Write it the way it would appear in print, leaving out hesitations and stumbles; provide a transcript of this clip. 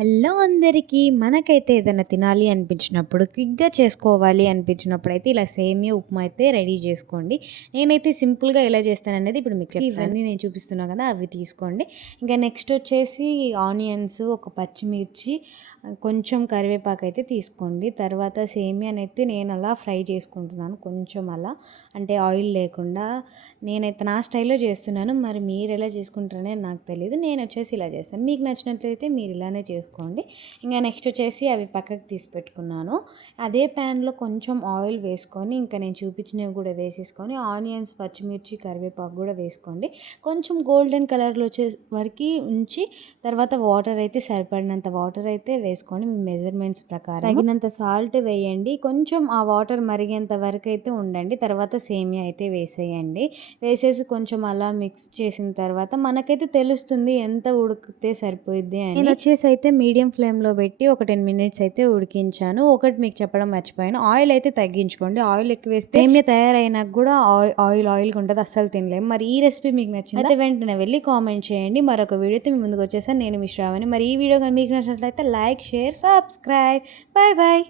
Hello అందరికీ. మనకైతే ఏదైనా తినాలి అనిపించినప్పుడు, క్విక్‌గా చేసుకోవాలి అనిపించినప్పుడు అయితే ఇలా సేమియా ఉప్మా అయితే రెడీ చేసుకోండి. నేనైతే సింపుల్‌గా ఎలా చేస్తాననేది ఇప్పుడు మీకు చెప్తాను. ఇవన్నీ నేను చూపిస్తున్నా కదా, అవి తీసుకోండి. ఇంకా నెక్స్ట్ వచ్చేసి ఆనియన్స్, ఒక పచ్చిమిర్చి, కొంచెం కరివేపాకు అయితే తీసుకోండి. తర్వాత సేమియానైతే నేను అలా ఫ్రై చేసుకుంటున్నాను, కొంచెం అలా, అంటే ఆయిల్ లేకుండా. నేనైతే నా స్టైల్లో చేస్తున్నాను, మరి మీరు ఎలా చేసుకుంటారనే నాకు తెలియదు. నేను వచ్చేసి ఇలా చేస్తాను. మీకు నచ్చినట్లయితే మీరు ఇలానే చేసుకోండి. ఇంకా నెక్స్ట్ వచ్చేసి అవి పక్కకు తీసి పెట్టుకున్నాను. అదే ప్యాన్లో కొంచెం ఆయిల్ వేసుకొని, ఇంకా నేను చూపించినవి కూడా వేసేసుకొని, ఆనియన్స్, పచ్చిమిర్చి, కరివేపాకు కూడా వేసుకోండి. కొంచెం గోల్డెన్ కలర్లో వచ్చే వరకు ఉంచి, తర్వాత వాటర్ అయితే సరిపడినంత వాటర్ అయితే వేసుకోండి. మీ మెజర్మెంట్స్ ప్రకారం తగినంత సాల్ట్ వేయండి. కొంచెం ఆ వాటర్ మరిగేంత వరకు అయితే ఉండండి. తర్వాత సేమియా అయితే వేసేయండి. వేసేసి కొంచెం అలా మిక్స్ చేసిన తర్వాత మనకైతే తెలుస్తుంది ఎంత ఉడికితే సరిపోయిద్ది అని. నేను వచ్చేసి అయితే మీడియం ఫ్లేమ్లో పెట్టి ఒక 10 మినిట్స్ అయితే ఉడికించాను. ఒకటి మీకు చెప్పడం మర్చిపోయాను, ఆయిల్ అయితే తగ్గించుకోండి. ఆయిల్ ఎక్కువ వేస్తే సేమియా తయారైనాక కూడా ఆయిల్గా ఉంటుంది, అస్సలు తినలేము. మరి ఈ రెసిపీ మీకు నచ్చింది అయితే వెంటనే వెళ్ళి కామెంట్ చేయండి. మరొక వీడియోతో మీ ముందుకు వచ్చేసాను. నేను మీ శ్రావణి. మరి ఈ వీడియో మీకు నచ్చినట్లయితే like, share, subscribe. Bye bye.